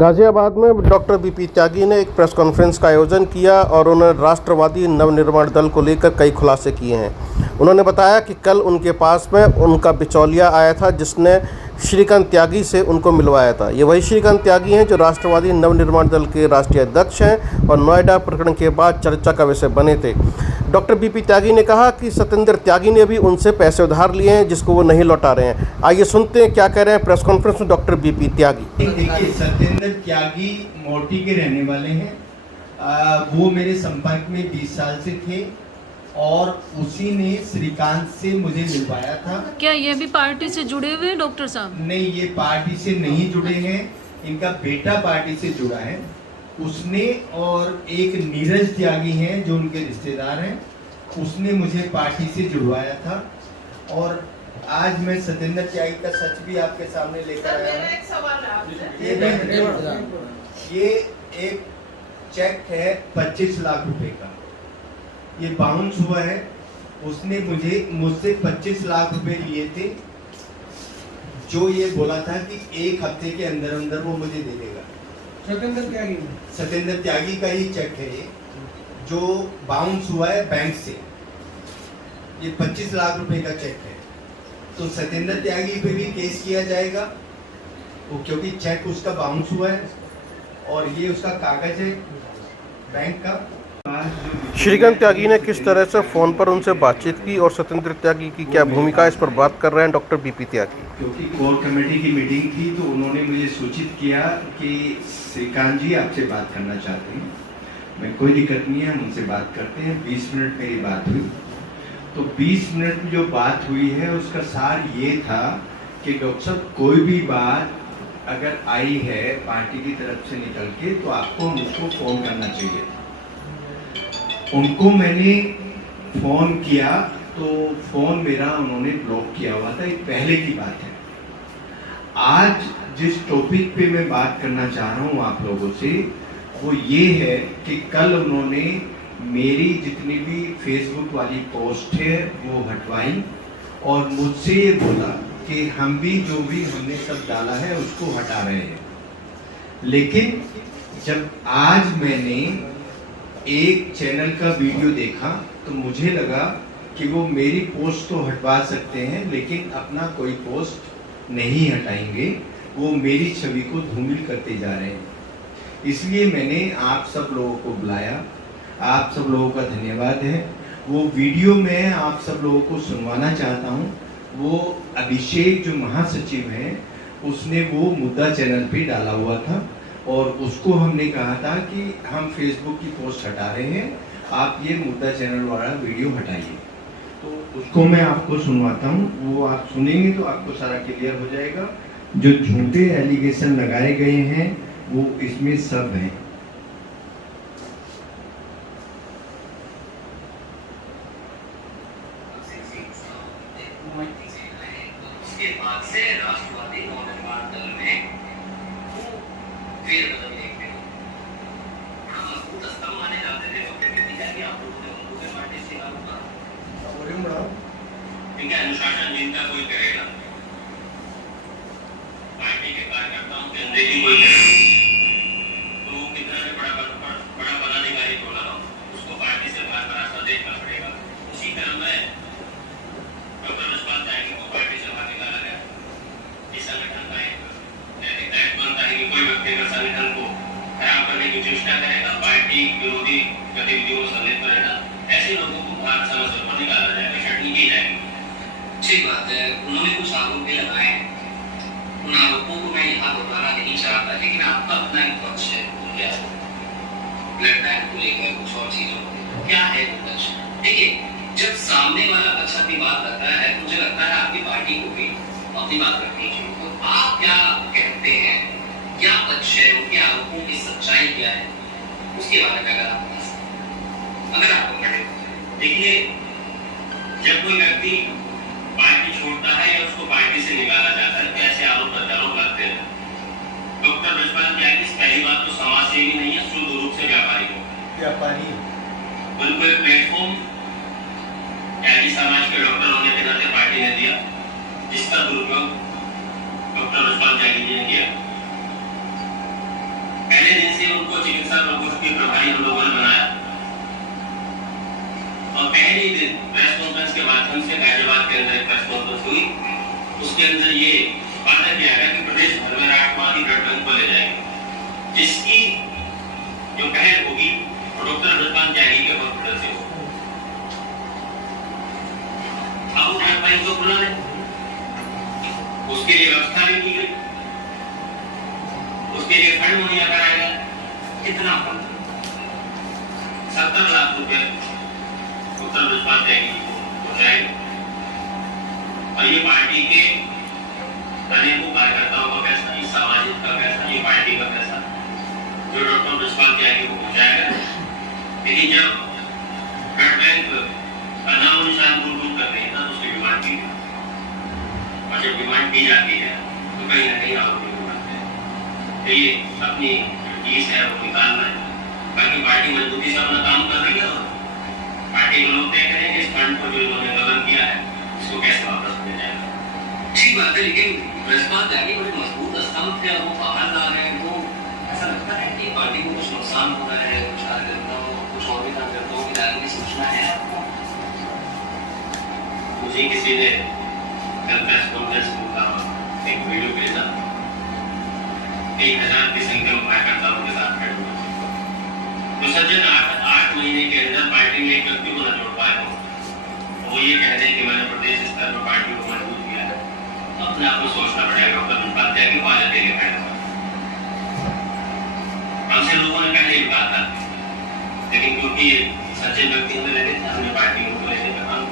गाजियाबाद में doctor BP त्यागी ने एक प्रेस कॉन्फ्रेंस का आयोजन किया और उन्होंने राष्ट्रवादी नवनिर्माण दल को लेकर कई खुलासे किए हैं। उन्होंने बताया कि कल उनके पास में उनका बिचौलिया आया था जिसने श्रीकांत त्यागी से उनको मिलवाया था। ये वही श्रीकांत त्यागी हैं जो राष्ट्रवादी नवनिर्माण दल के राष्ट्रीय अध्यक्ष हैं और नोएडा प्रकरण के बाद चर्चा का विषय बने थे। डॉक्टर बीपी त्यागी ने कहा कि सत्येंद्र त्यागी ने भी उनसे पैसे उधार लिए हैं जिसको वो नहीं लौटा रहे हैं। आइए सुनते हैं क्या कह रहे हैं प्रेस कॉन्फ्रेंस में डॉक्टर बीपी त्यागी। देखिए, सत्येंद्र त्यागी मोटी के रहने वाले हैं। वो मेरे संपर्क में 20 साल से थे और उसी ने श्रीकांत से मुझे मिलवाया था। क्या ये भी पार्टी से जुड़े हुए हैं डॉक्टर साहब? नहीं, ये पार्टी से नहीं जुड़े हैं। इनका बेटा पार्टी से जुड़ा है। उसने और एक नीरज त्यागी हैं जो उनके रिश्तेदार हैं, उसने मुझे पार्टी से जुड़वाया था। और आज मैं सत्येंद्र त्यागी का सच भी आपके सामने लेकर आया हूँ। एक सवाल है आपसे। ये एक चेक है 25 लाख रुपए का, ये बाउंस हुआ है। उसने मुझसे 25 लाख रुपए लिए थे, जो ये बोला था कि एक हफ्ते के अंदर अंदर वो मुझे दे देगा। सत्येंद्र त्यागी का ही चेक है ये, जो बाउंस हुआ है बैंक से। ये 25 लाख रुपए का चेक है। तो सत्येंद्र त्यागी पे भी केस किया जाएगा वो, क्योंकि चेक उसका बाउंस हुआ है और ये उसका कागज है बैंक का। श्रीकांत त्यागी ने किस तरह से फोन पर उनसे बातचीत की और सत्येंद्र त्यागी की क्या भूमिका, इस पर बात कर रहे हैं डॉक्टर बीपी त्यागी। क्योंकि कोर कमेटी की मीटिंग थी तो उन्होंने मुझे सूचित किया कि श्रीकांत जी आपसे बात करना चाहते हैं। मैं कोई दिक्कत नहीं है, हम उनसे बात करते हैं। 20 मिनट मेरी बात हुई। तो 20 मिनट में जो बात हुई है उसका सार ये था कि डॉक्टर साहब कोई भी बात अगर आई है पार्टी की तरफ से निकल के तो आपको मुझको फोन करना चाहिए। उनको मैंने फोन किया तो फोन मेरा उन्होंने ब्लॉक किया हुआ था। एक पहले की बात है। आज जिस टॉपिक पे मैं बात करना चाह रहा हूँ आप लोगों से, वो ये है कि कल उन्होंने मेरी जितनी भी फेसबुक वाली पोस्ट है वो हटवाई और मुझसे ये बोला कि हम भी जो भी हमने सब डाला है उसको हटा रहे हैं। लेकिन जब आज मैंने एक चैनल का वीडियो देखा तो मुझे लगा कि वो मेरी पोस्ट तो हटवा सकते हैं लेकिन अपना कोई पोस्ट नहीं हटाएंगे, वो मेरी छवि को धूमिल करते जा रहे हैं। इसलिए मैंने आप सब लोगों को बुलाया। आप सब लोगों का धन्यवाद है। वो वीडियो मैं आप सब लोगों को सुनवाना चाहता हूँ। वो अभिषेक जो महासचिव हैं उसने वो मुद्दा चैनल पे डाला हुआ था और उसको हमने कहा था कि हम फेसबुक की पोस्ट हटा रहे हैं, आप ये मुद्दा चैनल वाला वीडियो हटाइए। तो उसको मैं आपको सुनवाता हूँ। वो आप सुनेंगे तो आपको सारा क्लियर हो जाएगा। जो झूठे एलिगेशन लगाए गए हैं वो इसमें सब हैं। उसके बाद से राष्ट्रवादी नवनिर्माण दल में फेरबदल देखते हैं। बड़ा मजबूत स्तंभ माने जाते थे डॉक्टर बीपी त्यागी। आप लोगों ने उनको भी पार्टी से निकाला, इनके अनुशासन जिनका कोई करेगा, पार्टी के कार्यकर्ताओं के अनदेखी कोई करेगा, तो वो कितना भी बड़ा पदाधिकारी बोला हो उसको पार्टी से बाहर का रास्ता देखना पड़ेगा। उसी क्रम में डॉक्टर विश्वास त्यागी को पार्टी से बाहर निकाला गया। इस संगठन का एक नैतिक दायित्व बनता है कि कोई व्यक्तिगत संगठन को खराब करने की चेष्टा करेगा, पार्टी विरोधी गतिविधियों में संलिप्त रहेगा, ऐसे लोगों को बाहर समय से ऊपर निकाला जाएगा, छटनी की जाएगी। ठीक बात है। उन्होंने कुछ आरोप भी लगाए। उन आरोपों को मैं यहाँ दोहराना नहीं चाहता, लेकिन आपका अपना एक पक्ष है उनके आरोप, ब्लड बैंक को लेकर कुछ और चीजों को, क्या है वो पक्ष? देखिए, जब सामने वाला पक्ष अपनी बात करता है तो मुझे लगता है आपकी पार्टी को भी अपनी बात रखनी चाहिए। तो आप क्या कहते हैं, क्या पक्ष है, उनके आरोपों की सच्चाई क्या है, उसके बारे में अगर आप बता सकते, अगर आपको पढ़े। देखिए, जब कोई व्यक्ति पार्टी छोड़ता है या उसको पार्टी से निकाला जाता है तो ऐसे आरोप प्रत्यारोप लगते हैं। डॉक्टर विश्वास त्यागी पहली बात तो समाजसेवी नहीं है, शुद्ध रूप से व्यापारी हो। बिल्कुल प्लेटफॉर्म त्यागी समाज के डॉक्टर होने के नाते पार्टी ने दिया, जिसका दुरुपयोग डॉक्टर विश्वास त्यागी जी ने किया। पहले दिन से उनको चिकित्सा प्रकोष्ठ के प्रभारी हम लोगों ने बनाया और पहले ही दिन प्रेस कॉन्फ्रेंस के माध्यम से गाजियाबाद के अंदर एक प्रेस कॉन्फ्रेंस हुई। उसके अंदर ये वादा किया गया कि प्रदेश भर में राष्ट्रवादी ब्लड बैंक खोले जाएंगे, जिसकी जो पहल होगी वो डॉक्टर अमृतपाल त्यागी के हॉस्पिटल से होगी। अब ब्लड बैंक को खुला है, उसके लिए व्यवस्था भी की गई, उसके लिए फंड मुहैया कराया गया। कितना फंड? 70 लाख रुपए डॉक्टर अमृतपाल त्यागी को जाएगा। और ये पार्टी के अनेकों कार्यकर्ताओं का पैसा, ये सामाजिक का पैसा, ये पार्टी का पैसा जो डॉक्टर अमृतपाल त्यागी को पहुंचाएगा। लेकिन जब ब्लड बैंक का नाम निशान गुम कर रही है ना, तो उसकी डिमांड की, और जब डिमांड की जाती है तो कहीं ना कहीं आप तो ये अपनी चीज है वो निकालना है। बाकी पार्टी मजबूती से अपना काम कर रही है और पार्टी के लोग तय करेंगे इस फंड को जो इन्होंने गबन किया है इसको कैसे वापस किया जाएगा। ठीक बात है, लेकिन अमृतपाल त्यागी बड़े मजबूत स्तंभ थे और वो बाहर ला रहे हैं, तो ऐसा लगता है कि पार्टी को कुछ नुकसान हो रहा है, कुछ कार्यकर्ताओं कुछ और भी कार्यकर्ताओं की जाने की सूचना है आपको? मुझे किसी ने कल प्रेस कॉन्फ्रेंस में कहा, एक वीडियो भेजा, 1000 की संख्या में कार्यकर्ताओं के साथ खड़े हुए तो सज्जन 8 महीने के अंदर पार्टी में एक व्यक्ति को न जोड़ पाए हो। वो ये कह रहे हैं कि मैंने प्रदेश स्तर पर पार्टी को मजबूत किया है। अपने आप को सोचना पड़ेगा डॉक्टर अमृतपाल त्यागी को आज अकेले खड़े हुए। हमसे लोगों ने पहले ही कहा था, लेकिन क्योंकि सज्जन व्यक्ति हमें लगे थे, हमने पार्टी को लेने का काम।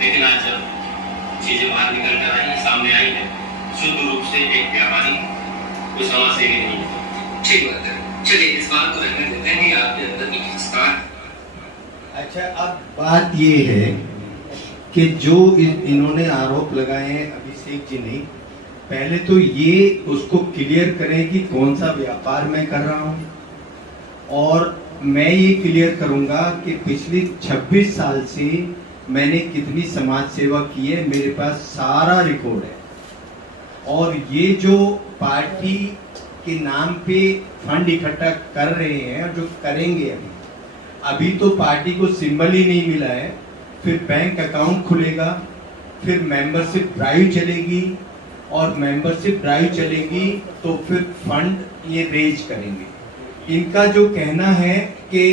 लेकिन आज जब चीजें बाहर निकल कर आई, सामने आई है, शुद्ध रूप से एक व्यापारी कोई समाज सेवी नहीं है। ठीक बात है, चलिए इस बात को रहने देते हैं कि आपके अंदर की खिंचतान। अच्छा, अब बात ये है कि जो इन्होंने आरोप लगाए हैं अभिषेक जी ने, पहले तो ये उसको क्लियर करें कि कौन सा व्यापार मैं कर रहा हूँ, और मैं ये क्लियर करूँगा कि पिछले 26 साल से मैंने कितनी समाज सेवा की है, मेरे पास सारा रिकॉर्ड है। और ये जो पार्टी के नाम पे फंड इकट्ठा कर रहे हैं और जो करेंगे, अभी तो पार्टी को सिंबल ही नहीं मिला है, फिर बैंक अकाउंट खुलेगा, फिर मेंबरशिप ड्राइव चलेगी, और मेंबरशिप ड्राइव चलेगी तो फिर फंड ये रेज करेंगे। इनका जो कहना है कि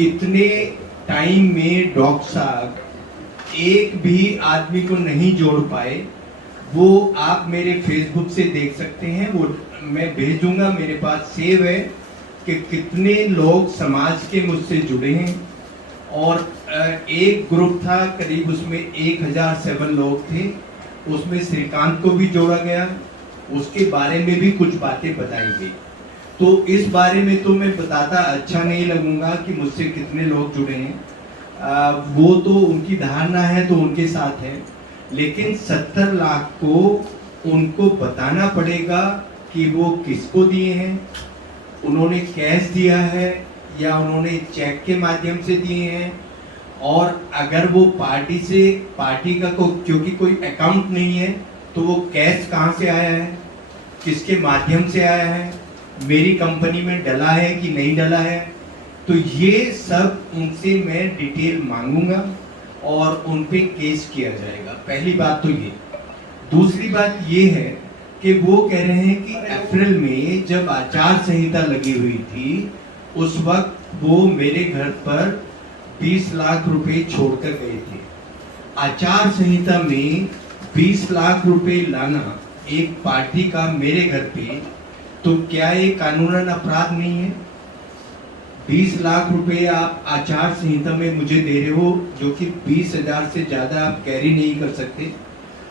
इतने टाइम में डॉक्टर साहब एक भी आदमी को नहीं जोड़ पाए, वो आप मेरे फेसबुक से देख सकते हैं, वो मैं भेजूंगा, मेरे पास सेव है कि कितने लोग समाज के मुझसे जुड़े हैं। और एक ग्रुप था करीब, उसमें 1007 लोग थे, उसमें श्रीकांत को भी जोड़ा गया, उसके बारे में भी कुछ बातें बताई गई। तो इस बारे में तो मैं बताता अच्छा नहीं लगूंगा कि मुझसे कितने लोग जुड़े हैं, वो तो उनकी धारणा है तो उनके साथ है, लेकिन 70 लाख को उनको बताना पड़ेगा कि वो किसको दिए हैं, उन्होंने कैश दिया है या उन्होंने चेक के माध्यम से दिए हैं, और अगर वो पार्टी का क्योंकि कोई अकाउंट नहीं है तो वो कैश कहाँ से आया है, किसके माध्यम से आया है, मेरी कंपनी में डला है कि नहीं डला है। तो ये सब उनसे मैं डिटेल मांगूंगा और उन पे केस किया जाएगा। पहली बात तो ये। दूसरी बात ये है कि वो कह रहे हैं कि अप्रैल में जब आचार संहिता लगी हुई थी, उस वक्त वो मेरे घर पर 20 लाख रुपए छोड़कर गए थे। आचार संहिता में 20 लाख रुपए लाना एक पार्टी का मेरे घर पे, तो क्या ये कानूनन अपराध नहीं है? 20 लाख रुपए आप आचार संहिता में मुझे दे रहे हो, जो कि 20,000 से ज्यादा आप कैरी नहीं कर सकते,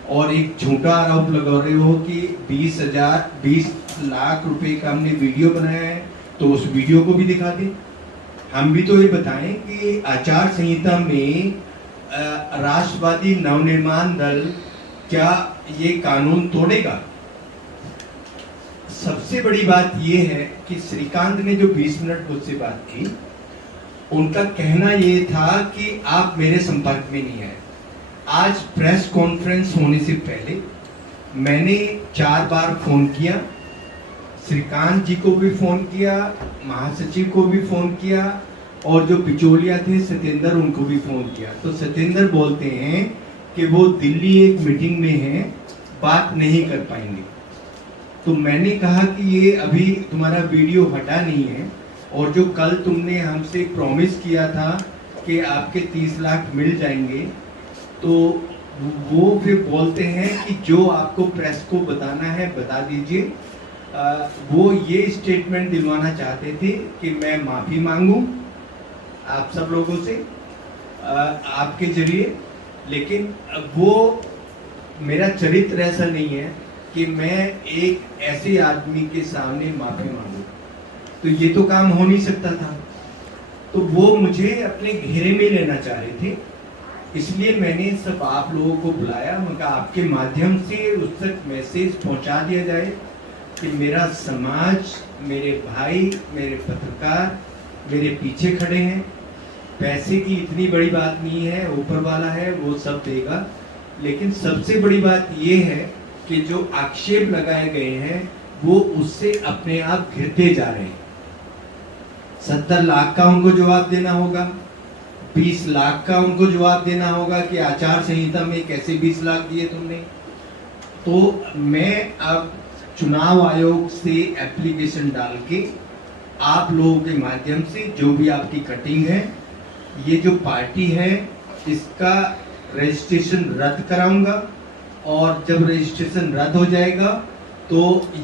और एक झूठा आरोप लगा रहे हो कि 20 लाख रुपए का हमने वीडियो बनाया है, तो उस वीडियो को भी दिखा दें। हम भी तो ये बताएं कि आचार संहिता में राष्ट्रवादी नवनिर्माण दल क्या ये कानून तोड़ेगा? सबसे बड़ी बात ये है कि श्रीकांत ने जो 20 मिनट मुझसे बात की, उनका कहना ये था कि आप मेरे संपर्क में नहीं आए। आज प्रेस कॉन्फ्रेंस होने से पहले मैंने 4 बार फोन किया, श्रीकांत जी को भी फ़ोन किया, महासचिव को भी फ़ोन किया, और जो बिचौलिया थे सत्येंद्र, उनको भी फ़ोन किया। तो सत्येंद्र बोलते हैं कि वो दिल्ली एक मीटिंग में हैं, बात नहीं कर पाएंगे। तो मैंने कहा कि ये अभी तुम्हारा वीडियो हटा नहीं है, और जो कल तुमने हमसे प्रॉमिस किया था कि आपके 30 लाख मिल जाएंगे, तो वो फिर बोलते हैं कि जो आपको प्रेस को बताना है बता दीजिए। वो ये स्टेटमेंट दिलवाना चाहते थे कि मैं माफ़ी मांगूं आप सब लोगों से आपके जरिए, लेकिन वो मेरा चरित्र ऐसा नहीं है कि मैं एक ऐसे आदमी के सामने माफ़ी मांगूं। तो ये तो काम हो नहीं सकता था। तो वो मुझे अपने घेरे में लेना चाह रहे थे, इसलिए मैंने सब आप लोगों को बुलाया। मगर आपके माध्यम से उस तक मैसेज पहुंचा दिया जाए कि मेरा समाज, मेरे भाई, मेरे पत्रकार मेरे पीछे खड़े हैं। पैसे की इतनी बड़ी बात नहीं है, ऊपर वाला है वो सब देगा। लेकिन सबसे बड़ी बात ये है कि जो आक्षेप लगाए गए हैं वो उससे अपने आप घिरते जा रहे हैं। 70 लाख का उनको जवाब देना होगा, 20 लाख का उनको जवाब देना होगा कि आचार संहिता में कैसे 20 लाख दिए तुमने। तो मैं अब चुनाव आयोग से एप्लीकेशन डाल के आप लोगों के माध्यम से जो भी आपकी कटिंग है, ये जो पार्टी है इसका रजिस्ट्रेशन रद्द कराऊंगा, और जब रजिस्ट्रेशन रद्द हो जाएगा तो